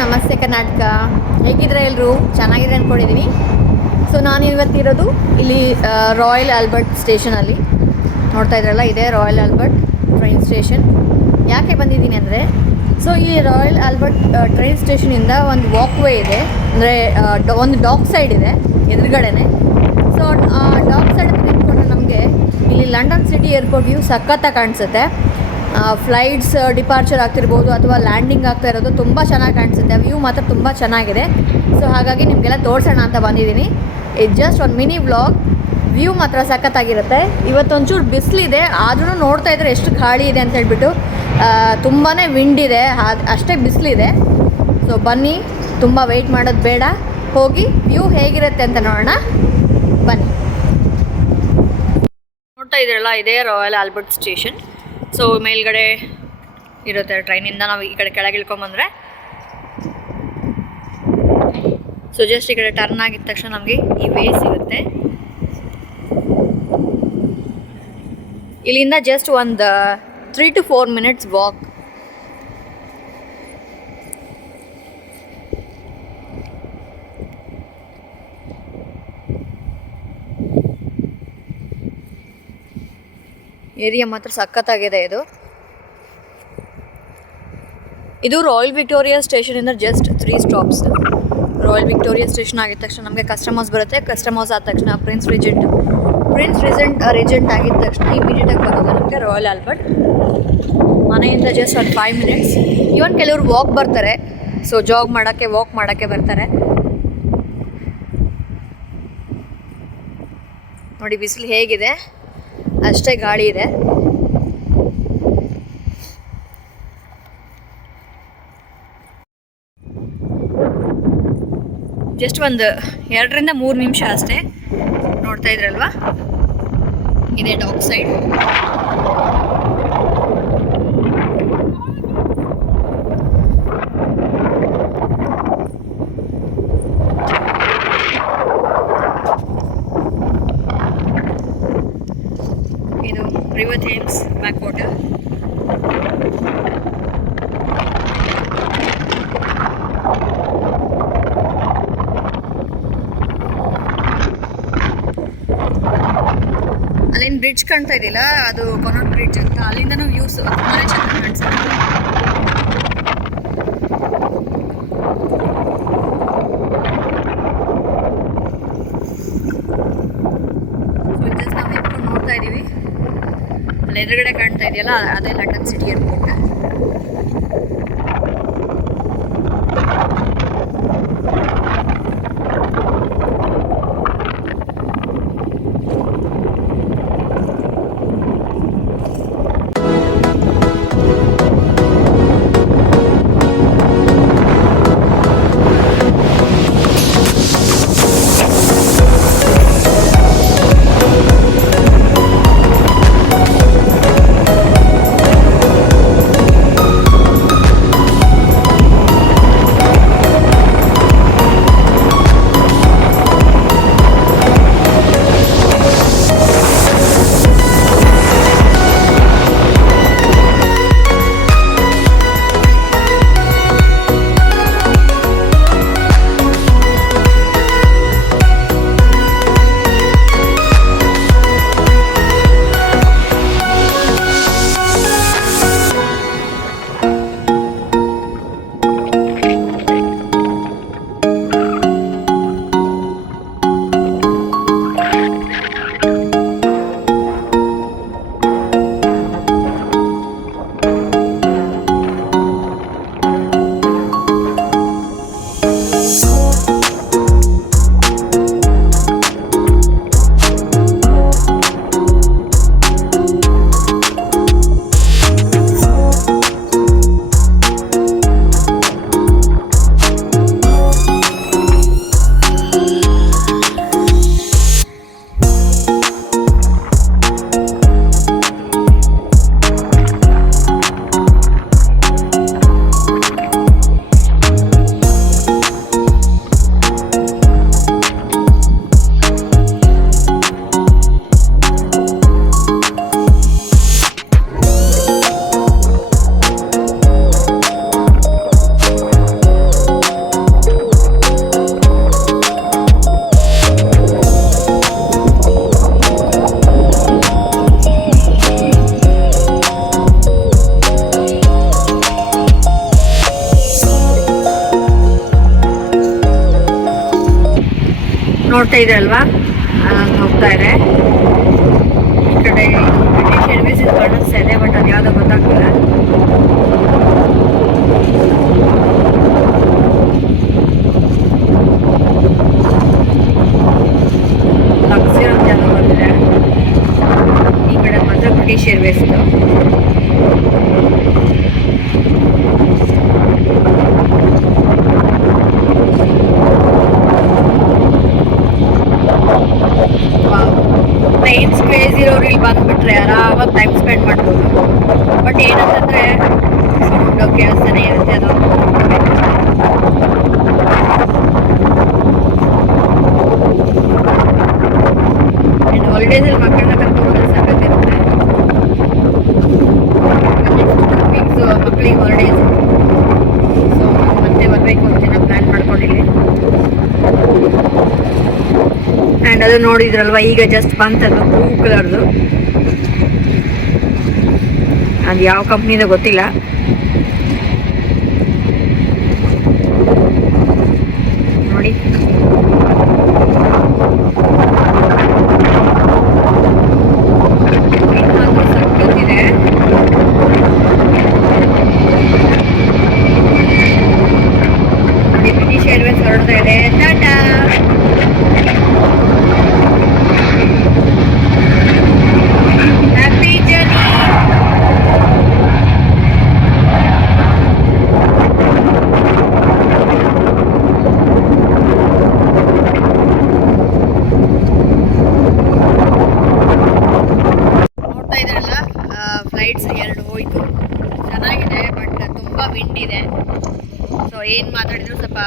ನಮಸ್ತೆ ಕರ್ನಾಟಕ. ಹೇಗಿದ್ರೆ ಎಲ್ಲರೂ ಚೆನ್ನಾಗಿದೆ ಅಂದ್ಕೊಂಡಿದ್ದೀನಿ. ಸೊ ನಾನು ಇವತ್ತಿರೋದು ಇಲ್ಲಿ ರಾಯಲ್ ಆಲ್ಬರ್ಟ್ ಸ್ಟೇಷನಲ್ಲಿ ನೋಡ್ತಾ ಇದ್ರಲ್ಲ, ಇದೇ ರಾಯಲ್ ಆಲ್ಬರ್ಟ್ ಟ್ರೈನ್ ಸ್ಟೇಷನ್. ಯಾಕೆ ಬಂದಿದ್ದೀನಿ ಅಂದರೆ, ಸೊ ಈ ರಾಯಲ್ ಆಲ್ಬರ್ಟ್ ಟ್ರೈನ್ ಸ್ಟೇಷನಿಂದ ಒಂದು ವಾಕ್ವೇ ಇದೆ, ಅಂದರೆ ಒಂದು ಡಾಕ್ ಸೈಡ್ ಇದೆ ಎದುರುಗಡೆನೆ. ಸೊ ಆ ಡಾಕ್ ಸೈಡ್ ನಿಂತ್ಕೊಂಡ್ರೆ ನಮಗೆ ಇಲ್ಲಿ ಲಂಡನ್ ಸಿಟಿ ಏರ್ಪೋರ್ಟ್ ವ್ಯೂ ಸಖತ್ತಾಗಿ ಕಾಣಿಸುತ್ತೆ. ಫ್ಲೈಟ್ಸ್ ಡಿಪಾರ್ಚರ್ ಆಗ್ತಿರ್ಬೋದು ಅಥವಾ ಲ್ಯಾಂಡಿಂಗ್ ಆಗ್ತಾ ಇರೋದು ತುಂಬ ಚೆನ್ನಾಗಿ ಕಾಣಿಸುತ್ತೆ. ವ್ಯೂ ಮಾತ್ರ ತುಂಬ ಚೆನ್ನಾಗಿದೆ. ಸೊ ಹಾಗಾಗಿ ನಿಮಗೆಲ್ಲ ತೋರಿಸೋಣ ಅಂತ ಬಂದಿದ್ದೀನಿ. ಇದು ಜಸ್ಟ್ ಒಂದು ಮಿನಿ ವ್ಲಾಗ್. ವ್ಯೂ ಮಾತ್ರ ಸಖತ್ತಾಗಿರುತ್ತೆ. ಇವತ್ತೊಂಚೂರು ಬಿಸಿಲಿದೆ, ಆದ್ರೂ ನೋಡ್ತಾ ಇದ್ದರೆ ಎಷ್ಟು ಗಾಳಿ ಇದೆ ಅಂತ ಹೇಳ್ಬಿಟ್ಟು. ತುಂಬಾ ವಿಂಡ್ ಇದೆ, ಅಷ್ಟೇ ಬಿಸಿಲಿದೆ. ಸೊ ಬನ್ನಿ, ತುಂಬ ವೆಯ್ಟ್ ಮಾಡೋದು ಬೇಡ, ಹೋಗಿ ವ್ಯೂ ಹೇಗಿರುತ್ತೆ ಅಂತ ನೋಡೋಣ ಬನ್ನಿ. ನೋಡ್ತಾ ಇದ್ರಲ್ಲ, ಇದೇ ರಾಯಲ್ ಆಲ್ಬರ್ಟ್ ಸ್ಟೇಷನ್. ಸೊ ಮೇಲ್ಗಡೆ ಇರುತ್ತೆ ಟ್ರೈನಿಂದ ನಾವು ಈ ಕಡೆ ಕೆಳಗೆ ಇಳ್ಕೊಂಬಂದರೆ, ಸೊ ಜಸ್ಟ್ ಈ ಕಡೆ ಟರ್ನ್ ಆಗಿದ ತಕ್ಷಣ ನಮಗೆ ಈ ವೇ ಸಿಗುತ್ತೆ. ಇಲ್ಲಿಂದ ಜಸ್ಟ್ ಒಂದು 3 to 4 minutes ವಾಕ್. ಏರಿಯಾ ಮಾತ್ರ ಸಖತ್ತಾಗಿದೆ. ಇದು ರಾಯಲ್ ವಿಕ್ಟೋರಿಯಾ ಸ್ಟೇಷನಿಂದ just 3 stops. Royal Victoria station ಆಗಿದ ತಕ್ಷಣ ನಮಗೆ ಕಸ್ಟಮರ್ಸ್ ಬರುತ್ತೆ. ಕಸ್ಟಮರ್ಸ್ ಆದ ತಕ್ಷಣ ಪ್ರಿನ್ಸ್ ರಿಜೆಂಟ್ ಆಗಿದ ತಕ್ಷಣ ಇಮಿಡಿಯೇಟಾಗಿ ಬರೋದು ನಮಗೆ ರಾಯಲ್ ಆಲ್ಬರ್ಟ್. ಮನೆಯಿಂದ ಜಸ್ಟ್ ಒಂದು 5 minutes. ಇವನ್ ಕೆಲವರು ವಾಕ್ ಬರ್ತಾರೆ, ಸೊ ವಾಕ್ ಮಾಡೋಕ್ಕೆ ಬರ್ತಾರೆ. ನೋಡಿ ಬಿಸಿಲು ಹೇಗಿದೆ, ಅಷ್ಟೇ ಗಾಳಿ ಇದೆ. ಜಸ್ಟ್ ಒಂದು 2 to 3 ನಿಮಿಷ ಅಷ್ಟೇ. ನೋಡ್ತಾ ಇದ್ರಲ್ವಾ, ಇದೇ ಡಾಕ್ ಸೈಡ್. ಇದು ರಿವರ್ ಥೇಮ್ಸ್ ಬ್ಯಾಕ್ ವಾಟರ್. ಅಲ್ಲೇನು ಬ್ರಿಡ್ಜ್ ಕಾಣ್ತಾ ಇದೆಯಲ್ಲ, ಅದು ಕೊನಾಟ್ ಬ್ರಿಡ್ಜ್ ಅಂತ. ಅಲ್ಲಿಂದನೂ ವ್ಯೂಸ್ ತುಂಬಾ ಚೆನ್ನಾಗಿ ಕಾಣಿಸುತ್ತೆ. ಸೊ ಜಸ್ಟ್ ನಾವು ನಿಂತ್ಕೊಂಡು ನೋಡ್ತಾ ಇದ್ದೀವಿ. ಅಲ್ಲಿ ಎದುರುಗಡೆ ಕಾಣ್ತಾ ಇದೆಯಲ್ಲ, ಅದೇ ಲಂಡನ್ ಸಿಟಿ ಏರ್ಪೋರ್ಟ್. ನೋಡ್ತಾ ಇದ್ರಲ್ವಾ ಹೋಗ್ತಾ ಇದೆ. ಈ ಕಡೆ ಬ್ರಿಟಿಷ್ ಏರ್ವೇಸ್ ಇದು ಕಾಣಿಸ್ತಾ ಇದೆ, ಬಟ್ ಅದು ಯಾವುದೋ ಗೊತ್ತಾಗ್ತಿಲ್ಲ. ಲಕ್ಸಿರ್ ಅಂತ ಯಾವುದೋ ಬಂದಿದೆ. ಈ ಕಡೆ ಮಾತ್ರ ಬ್ರಿಟಿಷ್ ಏರ್ವೇಸ್ ಇದು. ಟ್ರೈನ್ಸ್ ಕ್ರೇಜ್ ಇರೋರು ಇಲ್ಲಿ ಬಂದುಬಿಟ್ರೆ ಆರಾಮಾಗಿ ಟೈಮ್ ಸ್ಪೆಂಡ್ ಮಾಡ್ಬೋದು. ಬಟ್ ಏನಂತಂದರೆ ಸೌಂಡ್ ಕೇಳಿಸ್ತಾನೆ ಇರುತ್ತೆ, ಅದು ಆ್ಯಂಡ್ ಹಾಲಿಡೇಸಲ್ಲಿ ಮಕ್ಕಳನ್ನ ಕರ್ಕೊಂಡು ಸಾಕಾಗಿರುತ್ತೆ. ನೆಕ್ಸ್ಟ್ 2 ವೀಕ್ಸ್ ಮಕ್ಕಳಿಗೆ ಹಾಲಿಡೇಸ್, ಸೊ ಮತ್ತೆ ಬರಬೇಕು ಅಂತ ನಾವು ಪ್ಲ್ಯಾನ್ ಮಾಡ್ಕೊಂಡಿಲ್ಲಿ. ಆ್ಯಂಡ್ ಅದು ನೋಡಿದ್ರಲ್ವ, ಈಗ ಜಸ್ಟ್ ಬಂತದ್ದು ಬ್ಲೂ ಕಲರ್ದು. ಅದು ಯಾವ ಕಂಪ್ನಿದು ಗೊತ್ತಿಲ್ಲ. ನೋಡಿ ಸಕ್ಕತ್ತಿದೆ. ನೋಡಿ ಬ್ರಿಟಿಷ್ ಏರ್ವೇಸ್ ಹೊರಡ್ತಾ ಇದೆ. ಟಾಟಾ. Happy journey. ನೋಡ್ತಾ ಇದ್ರಲ್ಲ, ಫ್ಲೈಟ್ಸ್ 2 ಹೋಯ್ತು. ಚೆನ್ನಾಗಿದೆ, ಬಟ್ ತುಂಬ ವಿಂಡ್ ಇದೆ. ಸೊ ಏನು ಮಾತಾಡಿದ್ರು ಸ್ವಲ್ಪ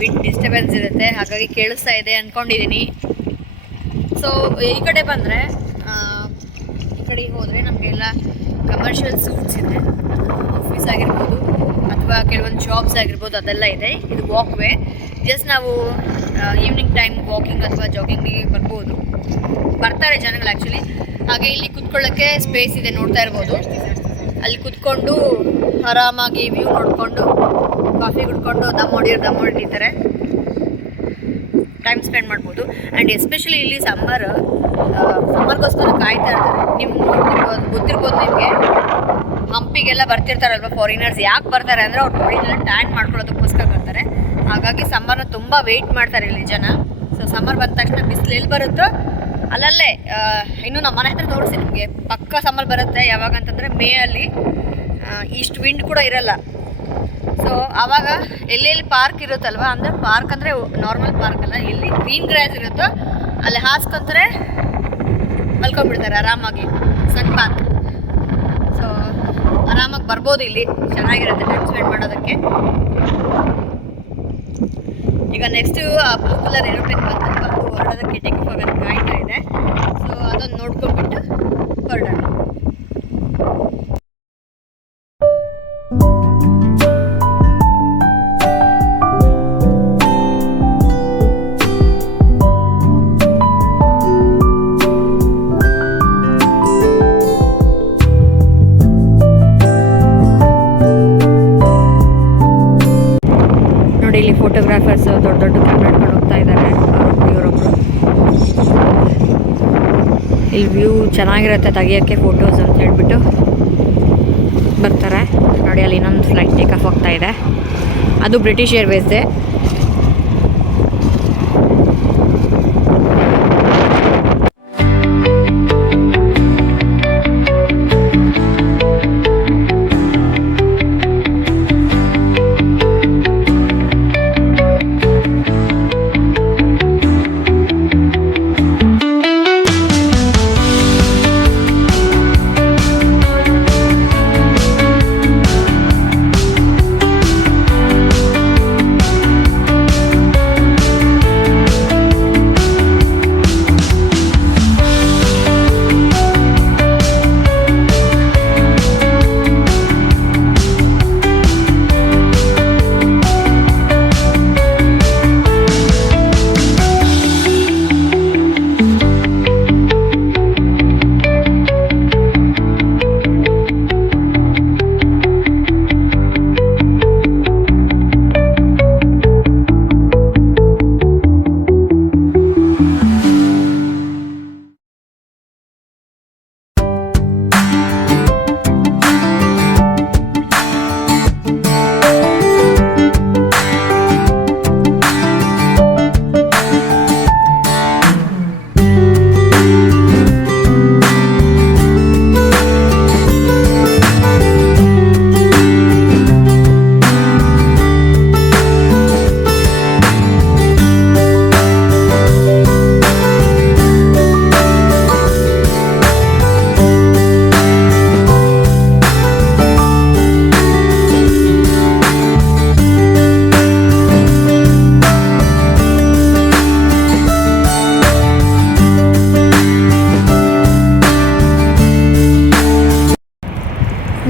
ವಿಂಡ್ ಡಿಸ್ಟರ್ಬೆನ್ಸ್ ಇರುತ್ತೆ, ಹಾಗಾಗಿ ಕೇಳಿಸ್ತಾ ಇದೆ ಅಂದ್ಕೊಂಡಿದ್ದೀನಿ. ಸೊ ಈ ಕಡೆ ಬಂದರೆ, ಈ ಕಡೆಗೆ ಹೋದರೆ ನಮಗೆಲ್ಲ ಕಮರ್ಷಿಯಲ್ ಸೂಟ್ಸ್ ಇದೆ. ಆಫೀಸ್ ಆಗಿರ್ಬೋದು ಅಥವಾ ಕೆಲವೊಂದು ಜಾಬ್ಸ್ ಆಗಿರ್ಬೋದು, ಅದೆಲ್ಲ ಇದೆ. ಇದು ವಾಕ್ ವೇ. ಜಸ್ಟ್ ನಾವು ಈವ್ನಿಂಗ್ ಟೈಮ್ ವಾಕಿಂಗ್ ಅಥವಾ ಜಾಗಿಂಗಿಗೆ ಬರ್ಬೋದು. ಬರ್ತಾರೆ ಜನಗಳು ಆ್ಯಕ್ಚುಲಿ. ಹಾಗೆ ಇಲ್ಲಿ ಕುತ್ಕೊಳ್ಳೋಕ್ಕೆ ಸ್ಪೇಸ್ ಇದೆ, ನೋಡ್ತಾ ಇರ್ಬೋದು. ಅಲ್ಲಿ ಕುತ್ಕೊಂಡು ಆರಾಮಾಗಿ ವ್ಯೂ ನೋಡಿಕೊಂಡು ಕಾಫಿ ಕುಡ್ಕೊಂಡು ದಮ್ ಹೊಡಿತಾರೆ, ಟೈಮ್ ಸ್ಪೆಂಡ್ ಮಾಡ್ಬೋದು. ಆ್ಯಂಡ್ ಎಸ್ಪೆಷಲಿ ಇಲ್ಲಿ ಸಮ್ಮರ್ಗೋಸ್ಕರ ಕಾಯ್ತಾ ಇರ್ತಾರೆ. ನೀವು ಗೊತ್ತಿರ್ಬೋದು ನಿಮಗೆ, ಹಂಪಿಗೆಲ್ಲ ಬರ್ತಿರ್ತಾರಲ್ವ ಫಾರಿನರ್ಸ್. ಯಾಕೆ ಬರ್ತಾರೆ ಅಂದರೆ ಅವ್ರು ಬಾಡಿನೆಲ್ಲ ಟ್ಯಾನ್ ಮಾಡ್ಕೊಳ್ಳೋದಕ್ಕೋಸ್ಕರ ಬರ್ತಾರೆ. ಹಾಗಾಗಿ ಸಮ್ಮರ್ನ ತುಂಬ ವೆಯ್ಟ್ ಮಾಡ್ತಾರೆ ಇಲ್ಲಿ ಜನ. ಸೊ ಸಮ್ಮರ್ ಬಂದ ತಕ್ಷಣ ಬಿಸಿಲು ಎಲ್ಲಿ ಬರುತ್ತೋ ಅಲ್ಲಲ್ಲೇ, ಇನ್ನೂ ನಮ್ಮ ಮನೆ ಹತ್ರ ತೋರಿಸಿ ನಿಮಗೆ ಪಕ್ಕ ಸಮ್ಮರ್ ಬರುತ್ತೆ. ಯಾವಾಗ ಅಂತಂದರೆ ಮೇ ಅಲ್ಲಿ ಇಷ್ಟು ವಿಂಡ್ ಕೂಡ ಇರಲ್ಲ. ಸೊ ಆವಾಗ ಎಲ್ಲೆಲ್ಲಿ ಪಾರ್ಕ್ ಇರುತ್ತಲ್ವ, ಅಂದರೆ ಪಾರ್ಕ್ ಅಂದರೆ ನಾರ್ಮಲ್ ಪಾರ್ಕ್ ಅಲ್ಲ, ಎಲ್ಲಿ ಗ್ರೀನ್ ಗ್ರಾಸ್ ಇರುತ್ತೋ ಅಲ್ಲಿ ಹಾಸ್ಕೊಂತಾರೆ, ಮಲ್ಕೊಂಡ್ಬಿಡ್ತಾರೆ ಆರಾಮಾಗಿ. ಸನ್ ಪಾರ್ಕ್. ಸೊ ಆರಾಮಾಗಿ ಬರ್ಬೋದು, ಇಲ್ಲಿ ಚೆನ್ನಾಗಿರುತ್ತೆ ಟೈಮ್ ಸ್ಪೆಂಡ್ ಮಾಡೋದಕ್ಕೆ. ಈಗ ನೆಕ್ಸ್ಟು ಆ ಬ್ಲೂ ಕಲರ್ ಏರೋಪ್ಲೇನ್ ಬಂದು ಹೊರಡೋದಕ್ಕೆ ಟೇಕ್ ಆಫ್ ಆಗೋದಕ್ಕೆ ಕಾಯ್ತಾ ಇದೆ. ಸೊ ಅದನ್ನು ನೋಡ್ಕೊಂಡ್ಬಿಟ್ಟು ಹೊರಡೋಣ. ನೋಡಿ ಇಲ್ಲಿ ಫೋಟೋಗ್ರಾಫರ್ಸ್ ದೊಡ್ಡ ದೊಡ್ಡ ಕ್ಯಾಮ್ರಾ ಇಟ್ಕೊಂಡು ಹೋಗ್ತಾ ಇದ್ದಾರೆ ಇವರೊಬ್ಬರು. ಇಲ್ಲಿ ವ್ಯೂ ಚೆನ್ನಾಗಿರುತ್ತೆ ತೆಗಿಯೋಕ್ಕೆ ಫೋಟೋಸ್ ಅಂತ ಹೇಳ್ಬಿಟ್ಟು ಬರ್ತಾರೆ. ನೋಡಿ ಅಲ್ಲಿ ಇನ್ನೊಂದು ಫ್ಲೈಟ್ ಟೇಕ್ ಆಫ್ ಆಗ್ತಾ ಇದೆ, ಅದು ಬ್ರಿಟಿಷ್ ಏರ್ವೇಸ್ದೆ.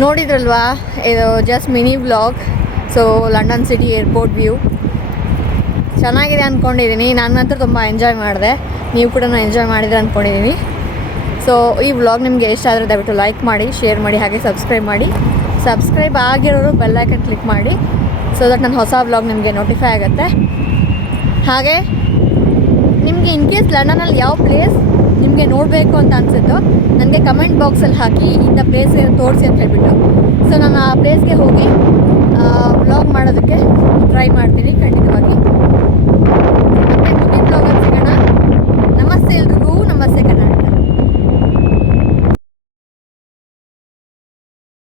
ನೋಡಿದ್ರಲ್ವಾ, ಇದು just mini vlog. So London city airport view ಚೆನ್ನಾಗಿದೆ ಅಂದ್ಕೊಂಡಿದ್ದೀನಿ. ನಾನಂತೂ ತುಂಬ ಎಂಜಾಯ್ ಮಾಡಿದೆ, ನೀವು ಕೂಡ ಎಂಜಾಯ್ ಮಾಡಿದ್ರೆ ಅಂದ್ಕೊಂಡಿದ್ದೀನಿ. ಸೊ ಈ ವ್ಲಾಗ್ ನಿಮಗೆ ಇಷ್ಟ ಆದರೆ ದಯವಿಟ್ಟು ಲೈಕ್ ಮಾಡಿ, ಶೇರ್ ಮಾಡಿ, ಹಾಗೆ ಸಬ್ಸ್ಕ್ರೈಬ್ ಮಾಡಿ. ಸಬ್ಸ್ಕ್ರೈಬ್ ಆಗಿರೋರು ಬೆಲ್ಲೈಕನ್ ಕ್ಲಿಕ್ ಮಾಡಿ, ಸೊ ದಟ್ ನನ್ನ ಹೊಸ ವ್ಲಾಗ್ ನಿಮಗೆ ನೋಟಿಫೈ ಆಗುತ್ತೆ. ಹಾಗೆ ನಿಮಗೆ ಇನ್ ಕೇಸ್ ಲಂಡನಲ್ಲಿ ಯಾವ ಪ್ಲೇಸ್ ನಿಮಗೆ ನೋಡಬೇಕು ಅಂತ ಅನಿಸುತ್ತೋ ನನಗೆ ಕಮೆಂಟ್ ಬಾಕ್ಸಲ್ಲಿ ಹಾಕಿ, ಇಂಥ ಪ್ಲೇಸ್ ತೋರಿಸಿ ಅಂತ ಹೇಳ್ಬಿಟ್ಟು. ಸೊ ನಾನು ಆ ಪ್ಲೇಸ್ಗೆ ಹೋಗಿ ವ್ಲಾಗ್ ಮಾಡೋದಕ್ಕೆ ಟ್ರೈ ಮಾಡ್ತೀನಿ ಖಂಡಿತವಾಗಿ.